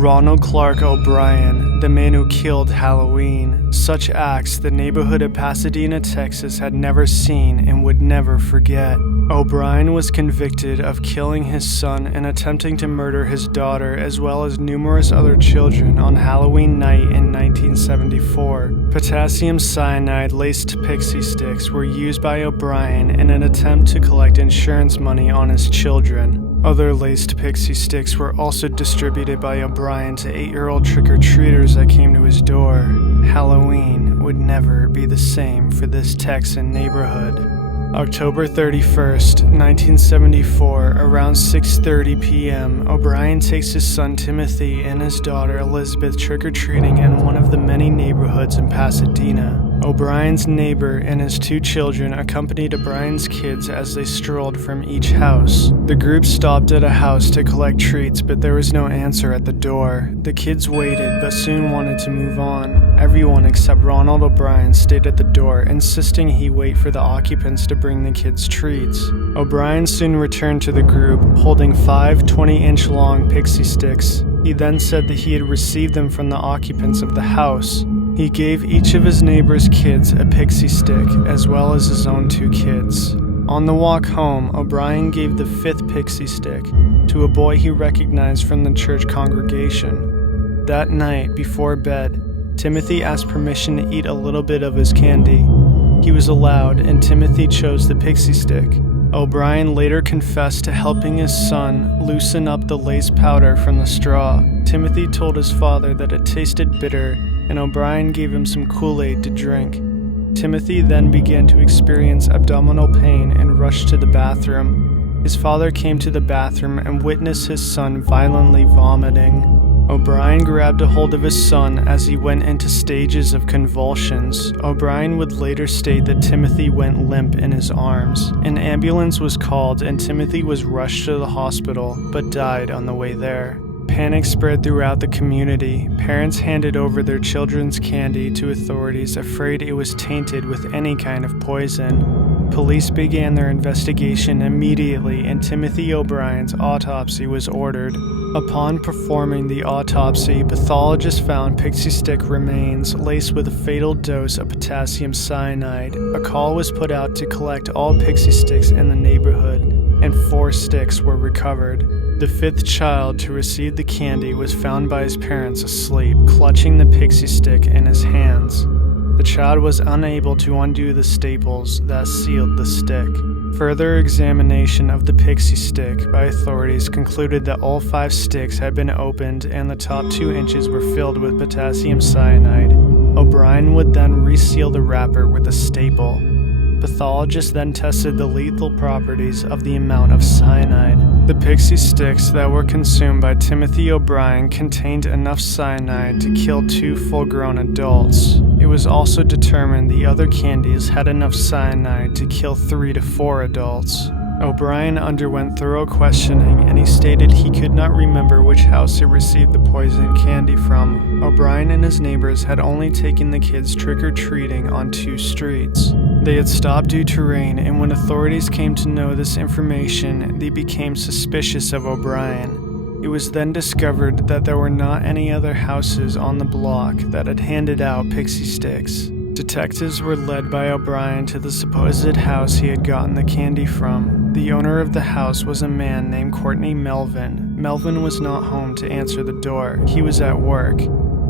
Ronald Clark O'Brien, the man who killed Halloween. Such acts the neighborhood of Pasadena, Texas had never seen and would never forget. O'Brien was convicted of killing his son and attempting to murder his daughter as well as numerous other children on Halloween night in 1974. Potassium cyanide-laced pixie sticks were used by O'Brien in an attempt to collect insurance money on his children. Other laced pixie sticks were also distributed by O'Brien to 8-year-old trick-or-treaters that came to his door. Halloween would never be the same for this Texan neighborhood. October 31st, 1974, around 6:30 p.m., O'Brien takes his son Timothy and his daughter Elizabeth trick-or-treating in one of the many neighborhoods in Pasadena. O'Brien's neighbor and his 2 children accompanied O'Brien's kids as they strolled from each house. The group stopped at a house to collect treats, but there was no answer at the door. The kids waited, but soon wanted to move on. Everyone except Ronald O'Brien stayed at the door, insisting he wait for the occupants to bring the kids treats. O'Brien soon returned to the group, holding 5 20-inch long pixie sticks. He then said that he had received them from the occupants of the house. He gave each of his neighbor's kids a pixie stick, as well as his own 2 kids. On the walk home, O'Brien gave the 5th pixie stick to a boy he recognized from the church congregation. That night, before bed, Timothy asked permission to eat a little bit of his candy. He was allowed, and Timothy chose the pixie stick. O'Brien later confessed to helping his son loosen up the lace powder from the straw. Timothy told his father that it tasted bitter, and O'Brien gave him some Kool-Aid to drink. Timothy then began to experience abdominal pain and rushed to the bathroom. His father came to the bathroom and witnessed his son violently vomiting. O'Brien grabbed a hold of his son as he went into stages of convulsions. O'Brien would later state that Timothy went limp in his arms. An ambulance was called and Timothy was rushed to the hospital, but died on the way there. Panic spread throughout the community. Parents handed over their children's candy to authorities, afraid it was tainted with any kind of poison. Police began their investigation immediately, and Timothy O'Brien's autopsy was ordered. Upon performing the autopsy, pathologists found pixie stick remains laced with a fatal dose of potassium cyanide. A call was put out to collect all pixie sticks in the neighborhood, and 4 sticks were recovered. The 5th child to receive the candy was found by his parents asleep, clutching the pixie stick in his hands. The child was unable to undo the staples that sealed the stick. Further examination of the pixie stick by authorities concluded that all 5 sticks had been opened and the top 2 inches were filled with potassium cyanide. O'Brien would then reseal the wrapper with a staple. Pathologists then tested the lethal properties of the amount of cyanide. The pixie sticks that were consumed by Timothy O'Brien contained enough cyanide to kill 2 full-grown adults. It was also determined the other candies had enough cyanide to kill 3 to 4 adults. O'Brien underwent thorough questioning and he stated he could not remember which house he received the poisoned candy from. O'Brien and his neighbors had only taken the kids trick-or-treating on 2 streets. They had stopped due to rain, and when authorities came to know this information, they became suspicious of O'Brien. It was then discovered that there were not any other houses on the block that had handed out pixie sticks. Detectives were led by O'Brien to the supposed house he had gotten the candy from. The owner of the house was a man named Courtney Melvin. Melvin was not home to answer the door. He was at work.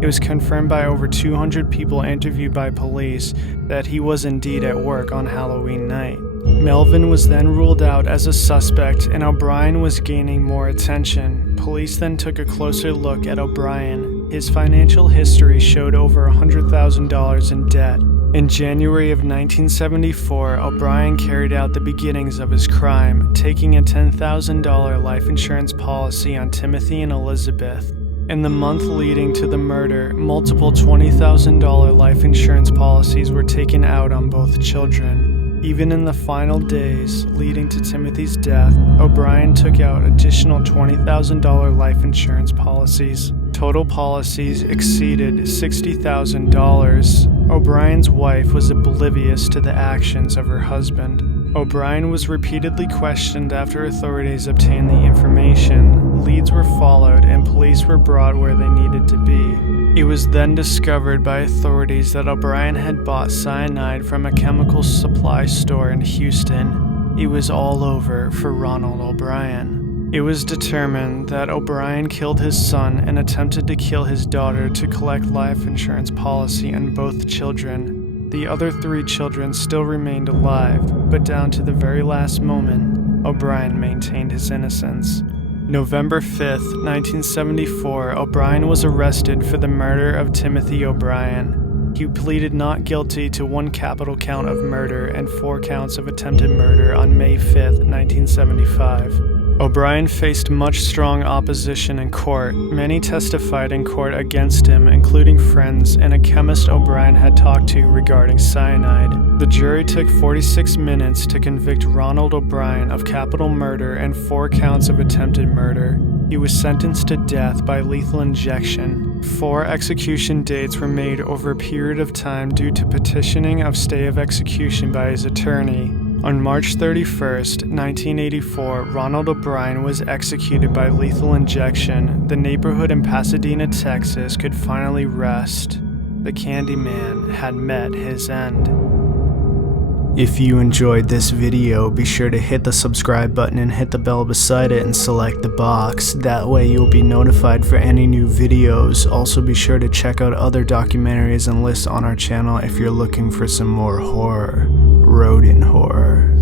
It was confirmed by over 200 people interviewed by police that he was indeed at work on Halloween night. Melvin was then ruled out as a suspect, and O'Brien was gaining more attention. Police then took a closer look at O'Brien. His financial history showed over $100,000 in debt. In January of 1974, O'Brien carried out the beginnings of his crime, taking a $10,000 life insurance policy on Timothy and Elizabeth. In the month leading to the murder, multiple $20,000 life insurance policies were taken out on both children. Even in the final days leading to Timothy's death, O'Brien took out additional $20,000 life insurance policies. Total policies exceeded $60,000. O'Brien's wife was oblivious to the actions of her husband. O'Brien was repeatedly questioned after authorities obtained the information. leads were followed and police were brought where they needed to be. It was then discovered by authorities that O'Brien had bought cyanide from a chemical supply store in Houston. It was all over for Ronald O'Brien. It was determined that O'Brien killed his son and attempted to kill his daughter to collect life insurance policy on both children. The other 3 children still remained alive, but down to the very last moment, O'Brien maintained his innocence. November 5th, 1974, O'Brien was arrested for the murder of Timothy O'Brien. He pleaded not guilty to 1 capital count of murder and 4 counts of attempted murder on May 5th, 1975. O'Brien faced much strong opposition in court. Many testified in court against him, including friends and a chemist O'Brien had talked to regarding cyanide. The jury took 46 minutes to convict Ronald O'Brien of capital murder and 4 counts of attempted murder. He was sentenced to death by lethal injection. 4 execution dates were made over a period of time due to petitioning of stay of execution by his attorney. On March 31st, 1984, Ronald O'Brien was executed by lethal injection. The neighborhood in Pasadena, Texas could finally rest. The Candyman had met his end. If you enjoyed this video, be sure to hit the subscribe button and hit the bell beside it and select the box. That way you'll be notified for any new videos. Also be sure to check out other documentaries and lists on our channel if you're looking for some more horror. Rodan horror.